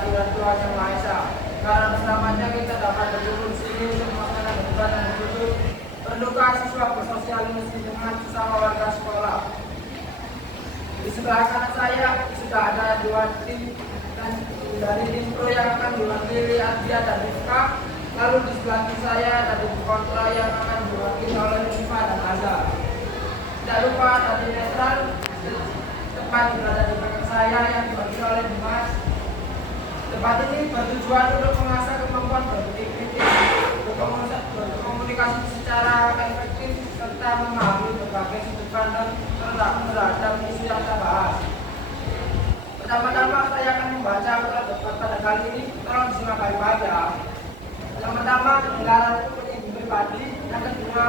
satu dan Tuhan Yang Maha Esa. Karena bersamanya kita dapat berkumpul di sini untuk melaksanakan debat dan bertutur berduka siswa bersosialisasi dengan sesama warga sekolah. Di sebelah kanan saya sudah ada dua tim dan dari tim pro yang akan diwakili Ardia dan Rifka. Lalu di sebelah kiri saya ada tim kontra yang akan diwakili oleh Rifa dan Azza. Tidak lupa ada tim netral tepat berada di belakang saya yang diwakili oleh Dimas. Debat ini bertujuan untuk mengasah kemampuan berpikir kritis, berkomunikasi secara efektif, serta memahami berbagai sudut pandang terhadap isu yang kita bahas. Pertama-tama saya akan membaca surat debat pada kali ini, tolong disimak baik-baik ya. Yang pertama, dilarang itu penting pribadi. Yang kedua,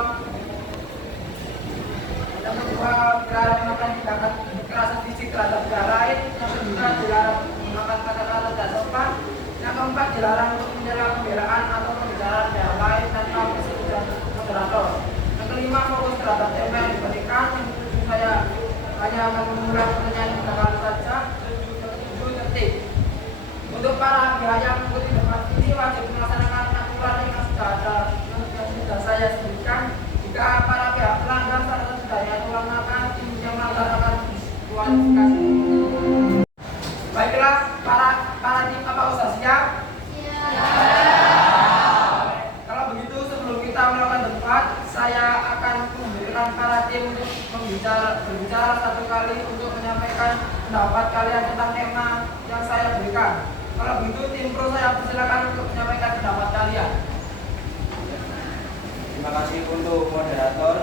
dilarang melakukan tindakan kekerasan fisik terhadap pihak lain. Yang ketiga, dilarang menggunakan kata-kata tidak sopan. Yang keempat, dilarang untuk menyerang pembelaan atau pembicaraan pihak lain tanpa persetujuan moderator. Yang kelima, fokus terhadap tema yang diberikan. Yang ketujuh, saya hanya akan mengulang pertanyaan pada kali saja. Ketujuh, tertib. Untuk para pihak yang mengikuti debat ini wajib melaksanakan aturan yang sudah ada, yang sudah saya sebutkan. Jika para pihak pelanggar salah satu dari aturan maka tim yang melanggar akan diskualifikasi. Baiklah, para tim apa usah siap? Kalau begitu sebelum kita melakukan debat, saya akan memberikan para tim untuk berbicara satu kali untuk menyampaikan pendapat kalian tentang tema yang saya berikan. Kalau begitu tim pro saya persilakan untuk menyampaikan pendapat kalian. Terima kasih untuk moderator.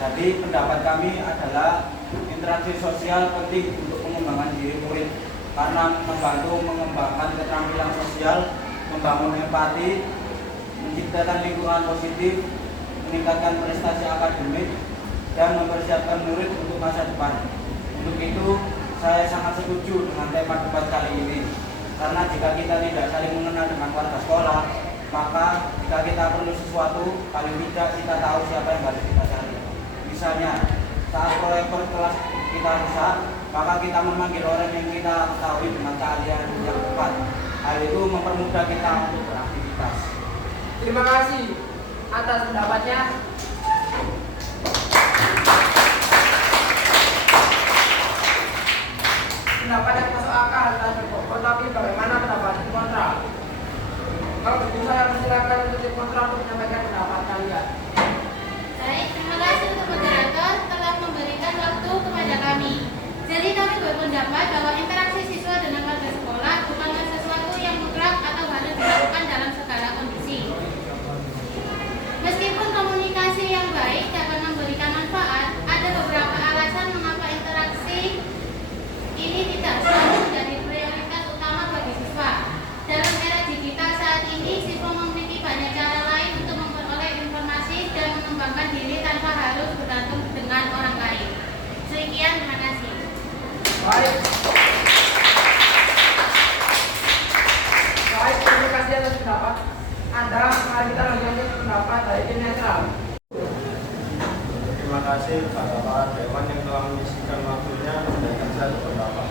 Jadi pendapat kami adalah interaksi sosial penting untuk mengembangkan diri murid karena membantu mengembangkan keterampilan sosial, membangun empati, menciptakan lingkungan positif, meningkatkan prestasi akademik, dan mempersiapkan murid untuk masa depan. Untuk itu, saya sangat setuju dengan tema debat kali ini. Karena jika kita tidak saling mengenal dengan warga sekolah, maka jika kita perlu sesuatu, paling tidak kita tahu siapa yang harus kita cari. Misalnya, saat proyektor kelas kita rusak, maka kita memanggil orang yang kita tahu dengan keahlian yang tepat. Hal itu mempermudah kita untuk beraktivitas. Terima kasih atas pendapatnya. Pendapat yang masuk akal dan berbobot, tapi bagaimana pendapat tim kontra? Kalau begitu saya persilakan untuk tim kontra untuk menyampaikan pendapat kalian. Baik, terima kasih untuk moderator telah memberikan waktu kepada kami. Jadi kami berpendapat bahwa interaksi siswa dengan warga sekolah bukanlah sesuatu yang mutlak atau harus dilakukan dalam segala kondisi. Meskipun komunikasi yang baik dapat memberikan manfaat, ada beberapa alasan mengapa interaksi ini tidak selalu menjadi prioritas utama bagi siswa. Dalam era digital saat ini, siswa memiliki banyak cara lain untuk memperoleh informasi dan mengembangkan diri tanpa harus bergantung dengan orang lain. Sekian, terima kasih. Baik, terima kasih atas pendapat Anda. Mari kita lanjutkan pendapat dari tim netral. Terima kasih kepada para dewan yang telah menyisihkan waktunya memberikan satu pendapat.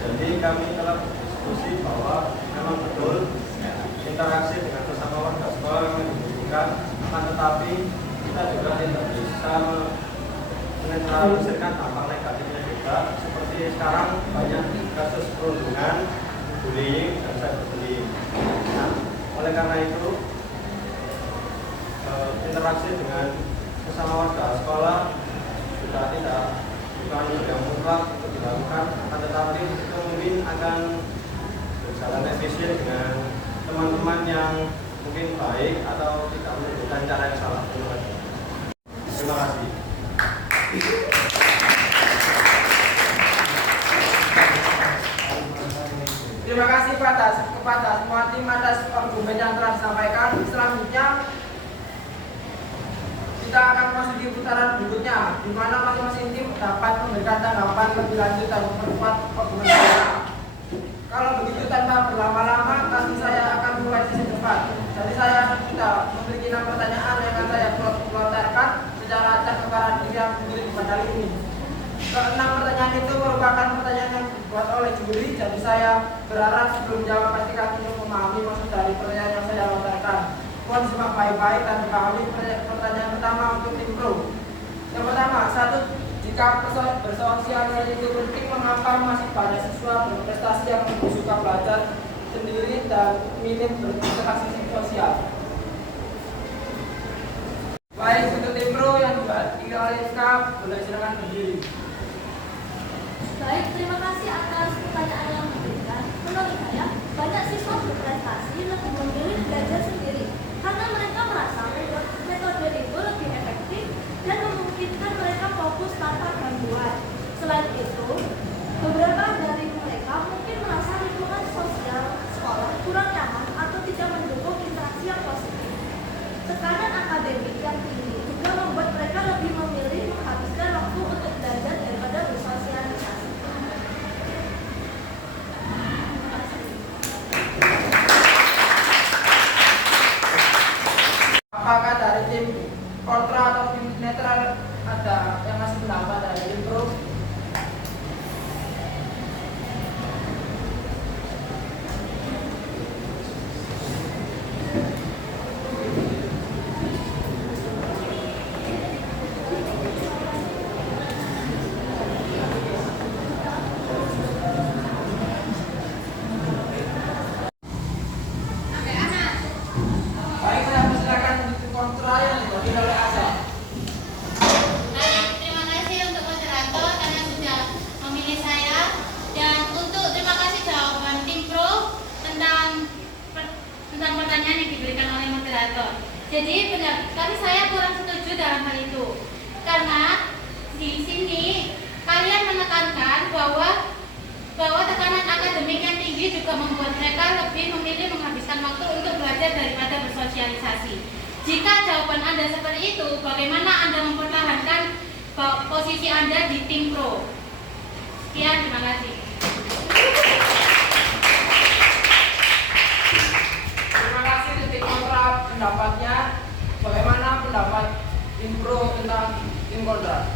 Jadi kami telah berdiskusi bahwa memang betul interaksi dengan sesama warga sekolah memang dibutuhkan, akan tetapi kita juga tidak bisa menetralisirkan dampak negatifnya juga. Seperti sekarang banyak kasus perundungan, bullying, dan cyberbullying. Nah, oleh karena itu interaksi dengan sesama warga sekolah sudah tidak bukan yang mutlak untuk dilakukan, akan tetapi itu mungkin akan berjalan efisien dengan teman-teman yang mungkin baik atau tidak menunjukkan cara yang salah. Terima kasih. Terima kasih kepada semua tim atas argumen yang telah disampaikan. Selanjutnya kita akan memasuki putaran berikutnya, di mana masing-masing tim dapat memberikan tanggapan lebih lanjut dan memperkuat argumen mereka. Kalau begitu tanpa berlama-lama, langsung saya akan mulai sesi debat. Jadi saya sudah memiliki 6 pertanyaan yang akan saya lontarkan secara acak kepada diri yang mengikuti debat kali ini. Ke-6 pertanyaan itu merupakan pertanyaan yang dibuat oleh juri. Jadi saya berharap sebelum jawab pastikan untuk memahami maksud dari pertanyaan yang saya lontarkan. Mohon simak baik-baik dan dipahami. Pertanyaan pertama untuk tim pro. Yang pertama, satu, jika bersosialisasi itu penting, mengapa masih banyak siswa berprestasi yang lebih suka belajar sendiri dan minim berinteraksi sosial? Baik, untuk tim pro yang diwakili oleh Rizka, boleh silakan berdiri. Baik, terima kasih atas pertanyaan yang diberikan. Menurut saya, banyak siswa berprestasi lebih memilih belajar sendiri karena mereka merasa metode itu lebih efektif dan memungkinkan mereka fokus tanpa gangguan. Selain itu, beberapa dari mereka mungkin merasa lingkungan sosial sekolah kurang nyaman atau tidak mendukung interaksi yang positif. Tekanan akademik yang tinggi juga membuat mereka lebih memilih menghabiskan waktu untuk belajar daripada bersosialisasi. Apakah dari tim kontra atau tim netral ada yang masih pendapat dari tim pro? Baik, saya persilakan tim kontra yang diwakili oleh Asa. Baik, terima kasih untuk moderator karena sudah memilih saya, dan untuk terima kasih jawaban tim pro tentang pertanyaan yang diberikan oleh moderator. Jadi kami saya kurang setuju dalam hal itu karena di sini kalian menekankan bahwa tekanan akademik yang tinggi juga membuat mereka lebih memilih menghabiskan waktu untuk belajar daripada bersosialisasi. Jika jawaban Anda seperti itu, bagaimana Anda mempertahankan posisi Anda di tim pro? Sekian, terima kasih. Terima kasih tim kontra pendapatnya. Bagaimana pendapat tim pro tentang tim kontra?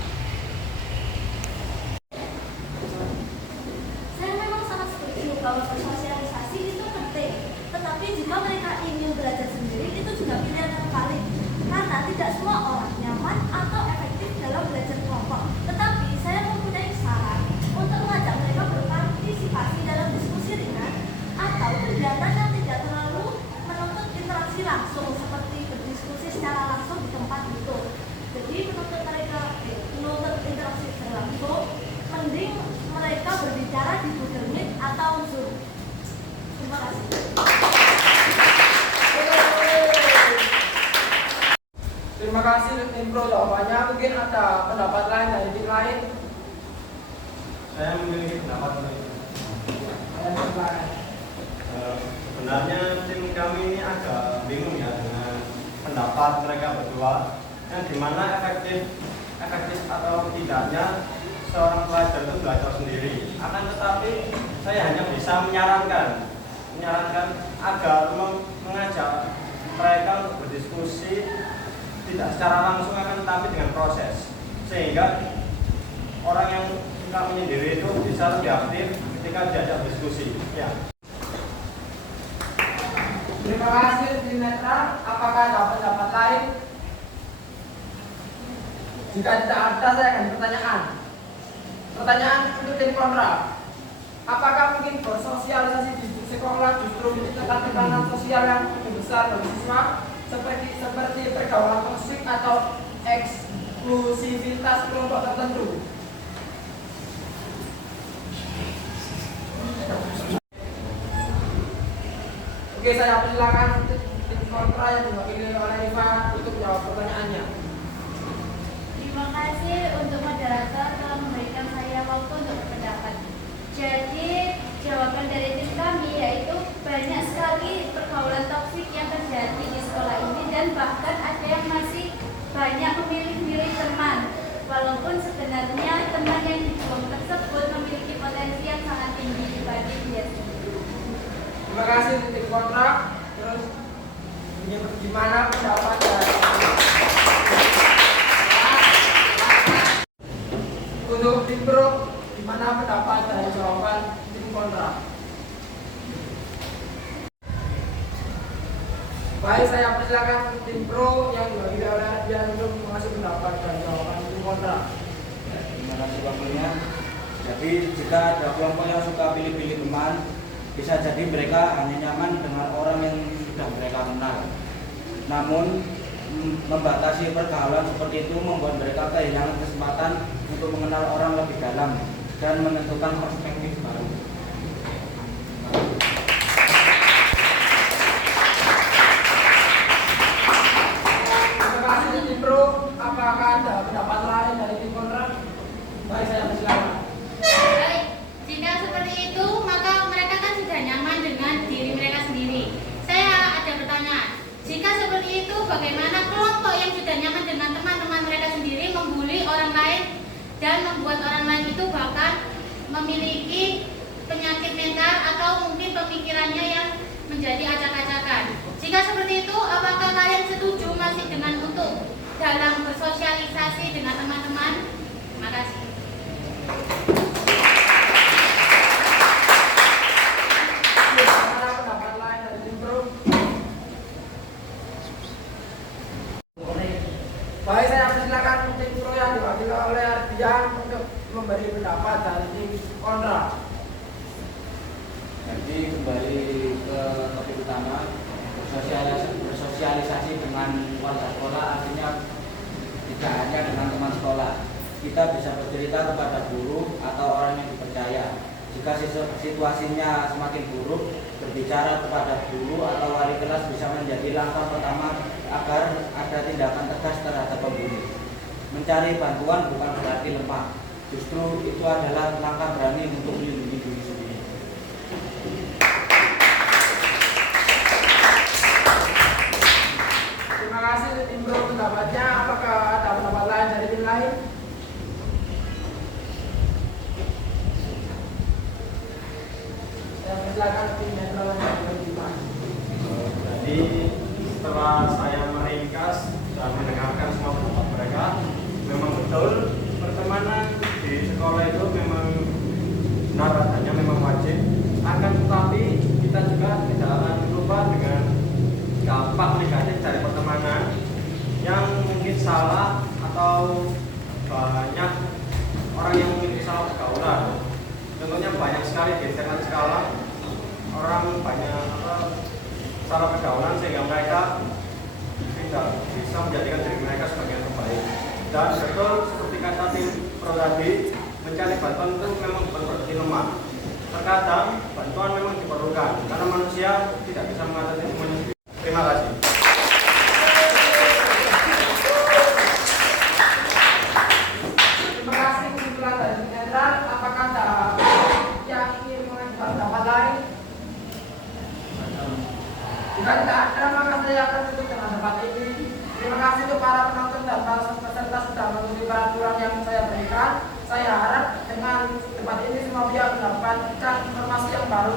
Saya memang sangat setuju bahwa bersosialisasi itu penting, tetapi jika mereka ingin belajar sendiri itu juga pilihan yang valid karena tidak semua orang nyaman atau efektif dalam belajar kelompok. Tetapi saya mempunyai saran untuk mengajak mereka berpartisipasi dalam diskusi ringan atau kegiatan yang tidak terlalu menuntut interaksi langsung seperti berdiskusi secara langsung di tempat itu. Jadi menuntut interaksi secara langsung, mending mereka berbicara di Google Meet atau Zoom. Terima kasih. Terima kasih tim pro jawabannya. Mungkin ada pendapat lain dari tim lain. Saya memiliki pendapat untuk itu. Sebenarnya tim kami ini agak bingung ya dengan pendapat mereka berdua, yang dimana efektif atau tidaknya seorang pelajar itu belajar sendiri. Akan tetapi saya hanya bisa menyarankan agar mengajak mereka untuk berdiskusi tidak secara langsung, akan tetapi dengan proses, sehingga orang yang suka menyendiri itu bisa lebih aktif ketika diajak diskusi. Ya. Terima kasih tim netral. Apakah ada pendapat lain? Jika tidak ada, saya akan pertanyaan. Pertanyaan untuk tim kontra. Apakah mungkin bersosialisasi di sekolah justru menciptakan tekanan sosial yang lebih besar bagi siswa seperti pergaulan toksik atau eksklusivitas kelompok tertentu? Oke, saya persilakan tim kontra yang diwakili oleh Rifa untuk menjawab pertanyaannya. Terima kasih untuk moderator telah memberikan saya waktu untuk berpendapat. Jadi jawaban dari tim kami yaitu banyak sekali pergaulan toksik yang terjadi di sekolah ini, dan bahkan ada yang masih banyak memilih teman, walaupun sebenarnya teman yang dibuang tersebut memiliki potensi yang sangat tinggi dibanding dia sendiri. Terima kasih tim kontra. Terus gimana pendapat dari untuk tim pro? Gimana Bagaimana pendapat dari jawaban tim kontra? Baik, saya persilakan tim pro yang diwakili oleh Ardian untuk mengasih pendapat dan jawaban tim kontra. Ya, terima kasih waktunya. Jadi jika ada kelompok yang suka pilih-pilih teman, bisa jadi mereka hanya nyaman dengan orang yang sudah mereka kenal. Namun membatasi pergaulan seperti itu membuat mereka kehilangan kesempatan untuk mengenal orang lebih dalam dan menentukan perspektif baru. Terima kasih tim pro. Apakah ada pendapat lain dari tim kontra? Baik, saya persilakan. Baik, jika seperti itu, maka mereka kan sudah nyaman dengan diri mereka sendiri. Saya ada pertanyaan. Jika seperti itu, bagaimana kelompok yang sudah nyaman dengan teman-teman mereka sendiri membuli orang lain dan membuat orang lain itu bahkan memiliki penyakit mental atau mungkin pemikirannya yang menjadi acak-acakan? Jika seperti itu, apakah kalian setuju masih dengan untuk dalam bersosialisasi dengan teman-teman? Terima kasih. Ada pendapat lain dari tim pro? Baik, saya persilakan tim pro yang diwakili oleh Ardian untuk memberi pendapat dari tim kontra. Jadi kembali ke topik utama, bersosialisasi dengan warga sekolah artinya tidak hanya dengan teman sekolah. Kita bisa bercerita kepada guru atau orang yang dipercaya. Jika situasinya semakin buruk, berbicara kepada guru atau wali kelas bisa menjadi langkah pertama agar ada tindakan tegas terhadap pembuli. Mencari bantuan bukan berarti lemah, justru itu adalah langkah berani untuk melindungi diri sendiri. Terima kasih tim pro pendapatnya. Apakah ada pendapat lain dari tim lain? Saya persilakan tim netral yang berlima. Jadi setelah saya meringkas dan mendengarkan semua pendapat mereka, memang betul pertemanan di sekolah itu memang benar adanya, memang wajib. Akan tetapi kita juga tidak akan lupa dengan dampak negatif dari pertemanan yang mungkin salah atau banyak orang yang memiliki salah pergaulan. Contohnya banyak sekali di internet sekarang orang banyak salah pergaulan sehingga mereka tidak bisa menjadikan diri mereka sebagai yang terbaik. Dan betul seperti kata tim pro tadi, mencari bantuan itu memang bukan berarti lemah. Terkadang bantuan memang diperlukan karena manusia tidak bisa mengatasi semuanya sendiri. Terima kasih. Terima kasih kesimpulan dari tim netral. Apakah ada yang ingin mengajukan pendapat lain? Jika tidak ada, maka saya akan tutup dengan tempat ini. Terima kasih untuk para penonton dan para peserta sudah mengikuti peraturan yang saya berikan. Saya harap dengan tempat ini semua pihak mendapatkan informasi yang baru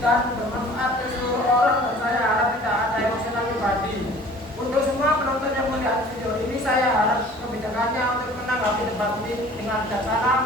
dan bermanfaat ke seluruh orang, dan saya harap tidak ada emosional pribadi. Untuk semua penonton yang melihat video ini, saya harap kebijakannya untuk menanggapi tempat ini dengan bijaksana